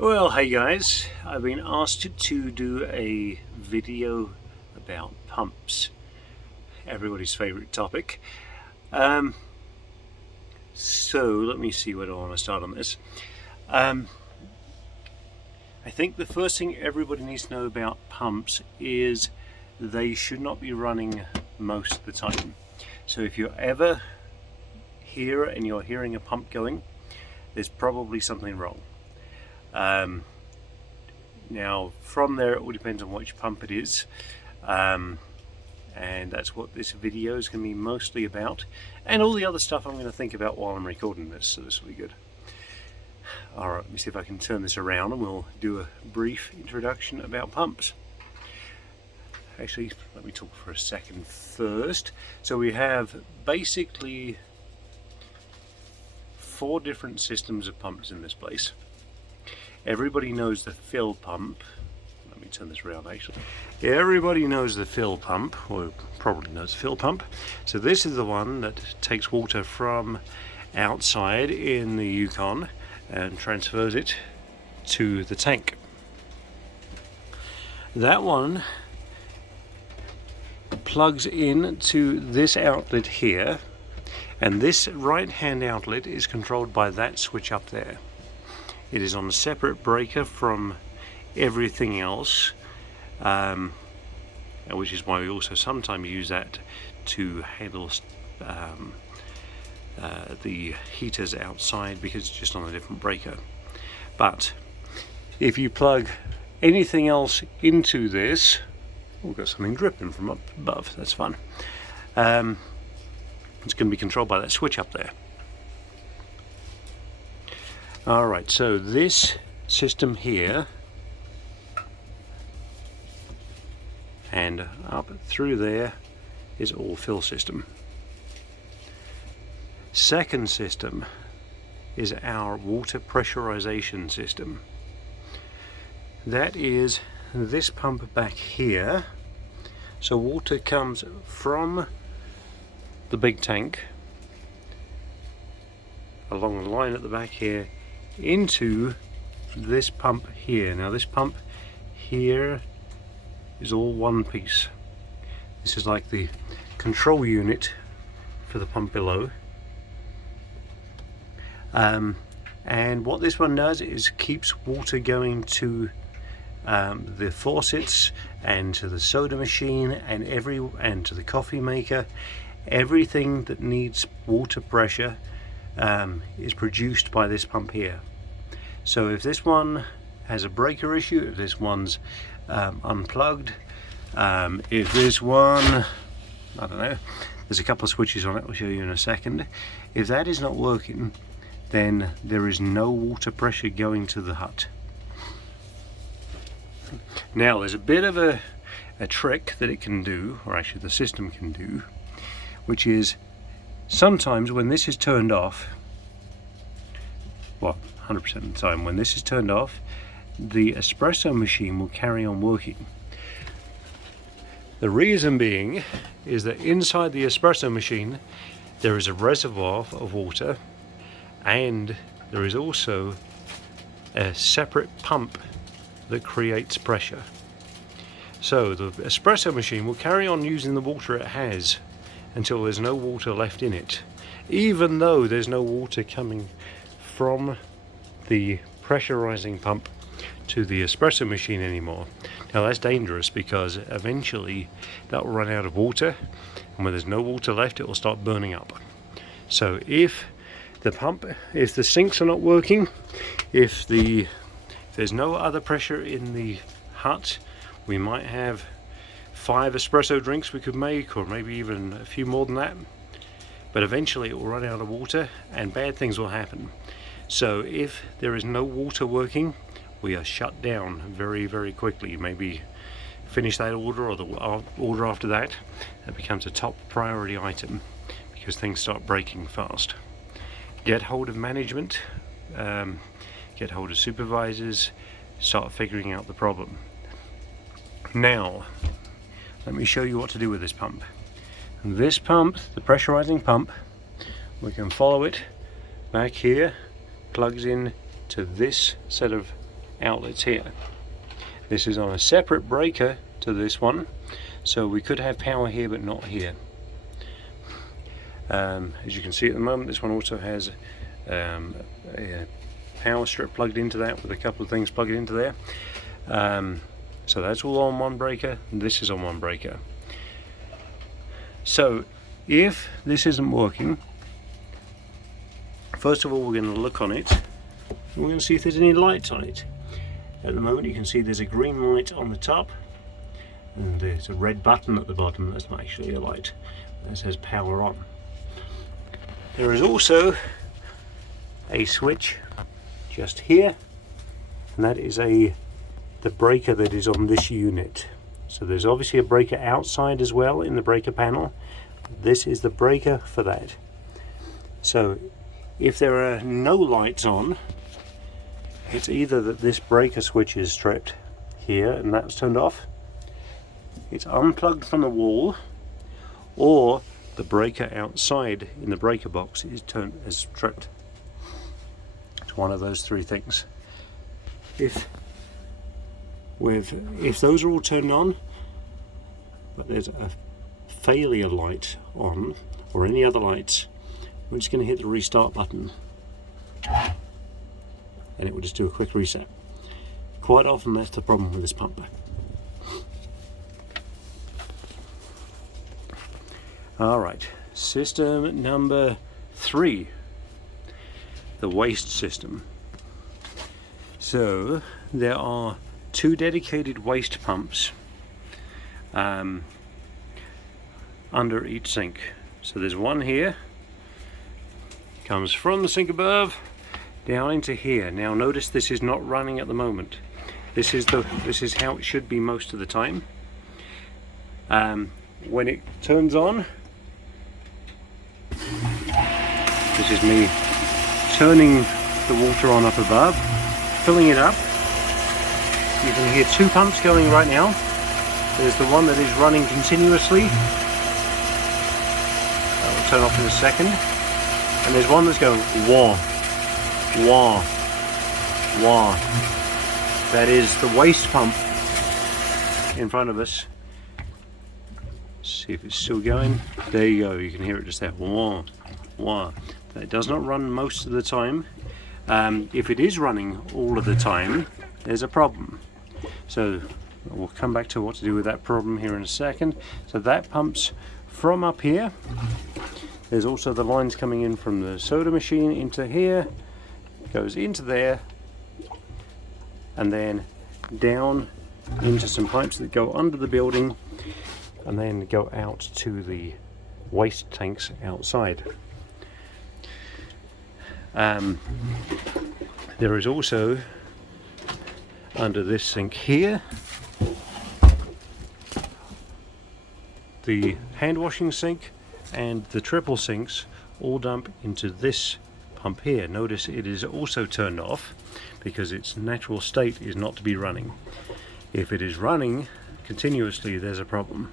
Well, hey guys, I've been asked to do a video about pumps, everybody's favorite topic. So let me see where I want to start on this. I think the first thing everybody needs to know about pumps is they should not be running most of the time. So if you're ever here and you're hearing a pump going, there's probably something wrong. Now from there it all depends on which pump it is, and that's what this video is going to be mostly about, and all the other stuff I'm going to think about while I'm recording this, so this will be good. Alright, let me see if I can turn this around and we'll do a brief introduction about pumps. Actually, let me talk for a second first. So we have basically 4 different systems of pumps in this place. Everybody knows the fill pump. Let me turn this around actually. Everybody knows the fill pump, or probably knows the fill pump. So this is the one that takes water from outside in the Yukon and transfers it to the tank. That one plugs in to this outlet here, and this right hand outlet is controlled by that switch up there. It is on a separate breaker from everything else, which is why we also sometimes use that to handle the heaters outside, because it's just on a different breaker. But if you plug anything else into this, we've got something dripping from up above, that's fun. It's going to be controlled by that switch up there. Alright, so this system here and up through there is all fill system. Second system is our water pressurization system. That is this pump back here. So water comes from the big tank along the line at the back here into this pump here. Now this pump here is all one piece. This is like the control unit for the pump below. And what this one does is keeps water going to the faucets and to the soda machine and to the coffee maker. Everything that needs water pressure is produced by this pump here. So if this one has a breaker issue, if this one's unplugged, if this one, I don't know, there's a couple of switches on it, I'll show you in a second. If that is not working, then there is no water pressure going to the hut. Now there's a bit of a trick that it can do, or actually the system can do, which is sometimes when this is turned off, well, 100% of the time when this is turned off, the espresso machine will carry on working. The reason being is that inside the espresso machine there is a reservoir of water, and there is also a separate pump that creates pressure. So the espresso machine will carry on using the water it has until there's no water left in it, even though there's no water coming from the pressurizing pump to the espresso machine anymore. Now that's dangerous, because eventually that will run out of water, and when there's no water left it will start burning up. So if the sinks are not working, if there's no other pressure in the hut, we might have 5 espresso drinks we could make, or maybe even a few more than that, but eventually it will run out of water and bad things will happen. So if there is no water working, we are shut down very, very quickly. Maybe finish that order or the order after that. That becomes a top priority item, because things start breaking fast. Get hold of management, get hold of supervisors, start figuring out the problem. Now let me show you what to do with this pump. And this pump, the pressurizing pump, we can follow it back here, plugs in to this set of outlets here. This is on a separate breaker to this one, so we could have power here but not here. As you can see at the moment, this one also has a power strip plugged into that with a couple of things plugged into there. So that's all on one breaker, and this is on one breaker. So if this isn't working, first of all we're going to look on it. We're going to see if there's any lights on it. At the moment you can see there's a green light on the top, and there's a red button at the bottom. That's not actually a light. That says power on. There is also a switch just here, and that is the breaker that is on this unit. So there's obviously a breaker outside as well in the breaker panel. This is the breaker for that. So if there are no lights on, it's either that this breaker switch is stripped here and that's turned off, it's unplugged from the wall, or the breaker outside in the breaker box is stripped. It's one of those three things. If those are all turned on, but there's a failure light on, or any other lights, we're just going to hit the restart button, and it will just do a quick reset. Quite often that's the problem with this pump. Alright, system number 3, the waste system. So there are 2 dedicated waste pumps under each sink. So there's one here, comes from the sink above down into here. Now notice this is not running at the moment. This is how it should be most of the time. When it turns on, this is me turning the water on up above, filling it up. You can hear 2 pumps going right now. There's the one that is running continuously. That will turn off in a second. And there's one that's going wah, wah, wah. That is the waste pump in front of us. See if it's still going. There you go, you can hear it just there. Wah, wah. That does not run most of the time. If it is running all of the time, there's a problem. So we'll come back to what to do with that problem here in a second. So that pumps from up here. There's also the lines coming in from the soda machine into here, goes into there, and then down into some pipes that go under the building and then go out to the waste tanks outside. There is also, under this sink here, the hand washing sink and the triple sinks all dump into this pump here. Notice it is also turned off because its natural state is not to be running. If it is running continuously, there's a problem.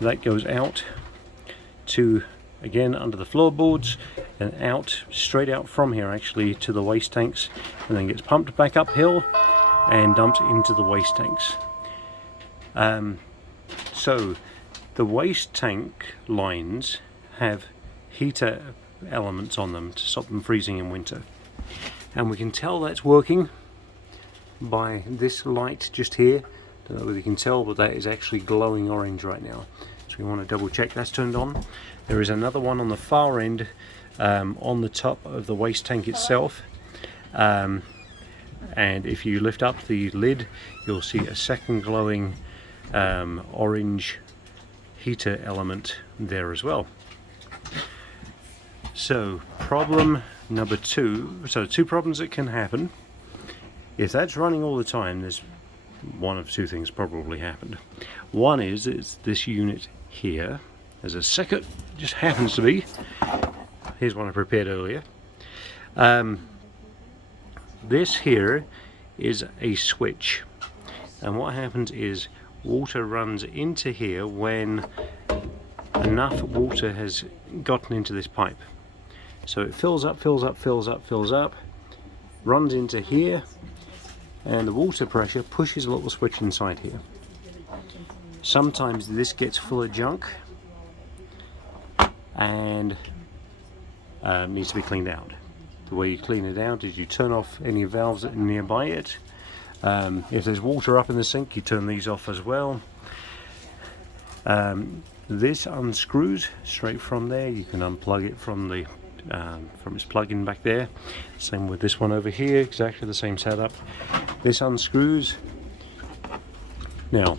That goes out to, again, under the floorboards and out, straight out from here actually, to the waste tanks, and then gets pumped back uphill and dumped into the waste tanks. So the waste tank lines have heater elements on them to stop them freezing in winter, and we can tell that's working by this light just here. Don't know whether you can tell, but that is actually glowing orange right now, so we want to double check that's turned on. There is another one on the far end, on the top of the waste tank itself, and if you lift up the lid you'll see a second glowing orange heater element there as well. So problem number 2, so 2 problems that can happen. If that's running all the time, there's one of 2 things probably happened. One is it's this unit here. There's a second, just happens to be, here's one I prepared earlier. This here is a switch, and what happens is water runs into here when enough water has gotten into this pipe. So it fills up, fills up, fills up, fills up, runs into here, and the water pressure pushes a little switch inside here. Sometimes this gets full of junk and needs to be cleaned out. The way you clean it out is you turn off any valves that are nearby it. If there's water up in the sink, you turn these off as well. This unscrews straight from there. You can unplug it from the from its plug-in back there. Same with this one over here, exactly the same setup. This unscrews. Now,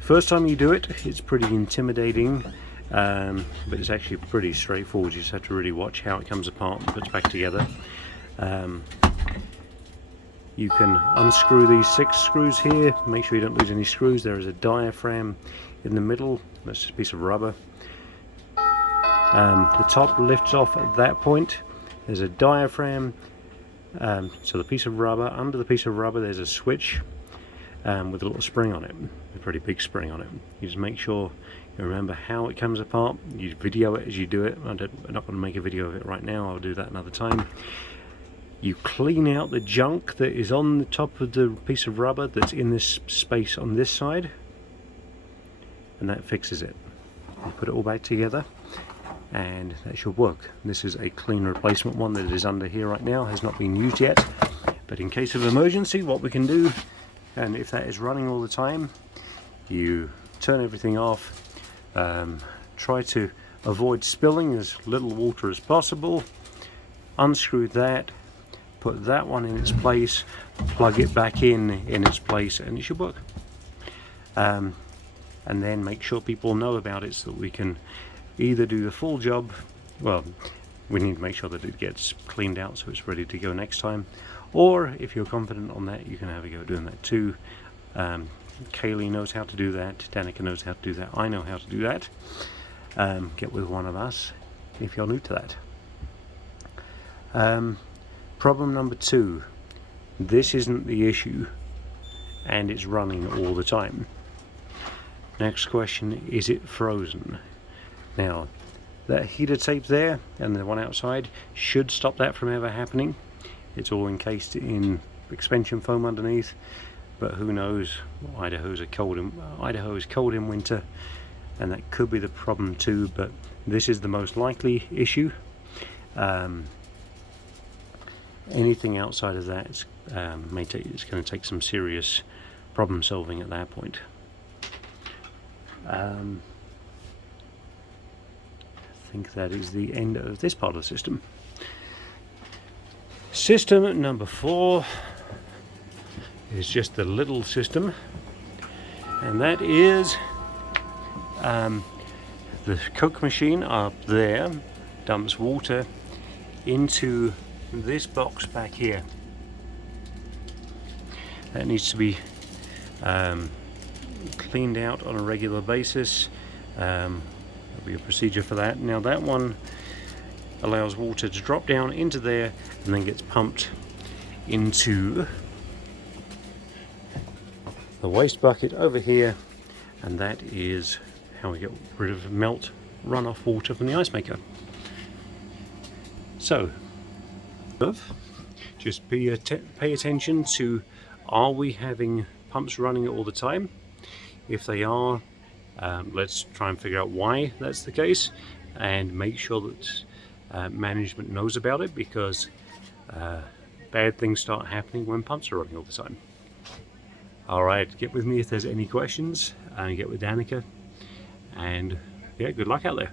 first time you do it, it's pretty intimidating, but it's actually pretty straightforward. You just have to really watch how it comes apart and puts back together. You can unscrew these 6 screws here. Make sure you don't lose any screws. There is a diaphragm in the middle. That's just a piece of rubber. The top lifts off at that point. There's a diaphragm. So the piece of rubber, under the piece of rubber there's a switch with a little spring on it, a pretty big spring on it. You just make sure you remember how it comes apart. You video it as you do it. I'm not going to make a video of it right now. I'll do that another time. You clean out the junk that is on the top of the piece of rubber that's in this space on this side, and that fixes it. You put it all back together and that should work. This is a clean replacement one that is under here right now, has not been used yet, but in case of emergency, what we can do, and if that is running all the time, you turn everything off, try to avoid spilling as little water as possible, unscrew that, put that one in its place, plug it back in its place, and it should work. And then make sure people know about it so that we can either do the full job. Well, we need to make sure that it gets cleaned out so it's ready to go next time, or if you're confident on that, you can have a go doing that too. Kaylee knows how to do that, Danica knows how to do that, I know how to do that. Get with one of us if you're new to that. Problem number 2, this isn't the issue and it's running all the time. Next question, is it frozen? Now, that heater tape there and the one outside should stop that from ever happening. It's all encased in expansion foam underneath, but who knows, Idaho is cold in winter, and that could be the problem too, but this is the most likely issue. Anything outside of that it's going to take some serious problem solving at that point. I think that is the end of this part of the system. System number 4 is just the little system, and that is the Coke machine up there dumps water into this box back here. That needs to be cleaned out on a regular basis. There'll be a procedure for that. Now that one allows water to drop down into there and then gets pumped into the waste bucket over here, and that is how we get rid of melt runoff water from the ice maker. So just pay attention to, are we having pumps running all the time? If they are, let's try and figure out why that's the case and make sure that management knows about it, because bad things start happening when pumps are running all the time. Alright, get with me if there's any questions, and get with Danica, and yeah, good luck out there.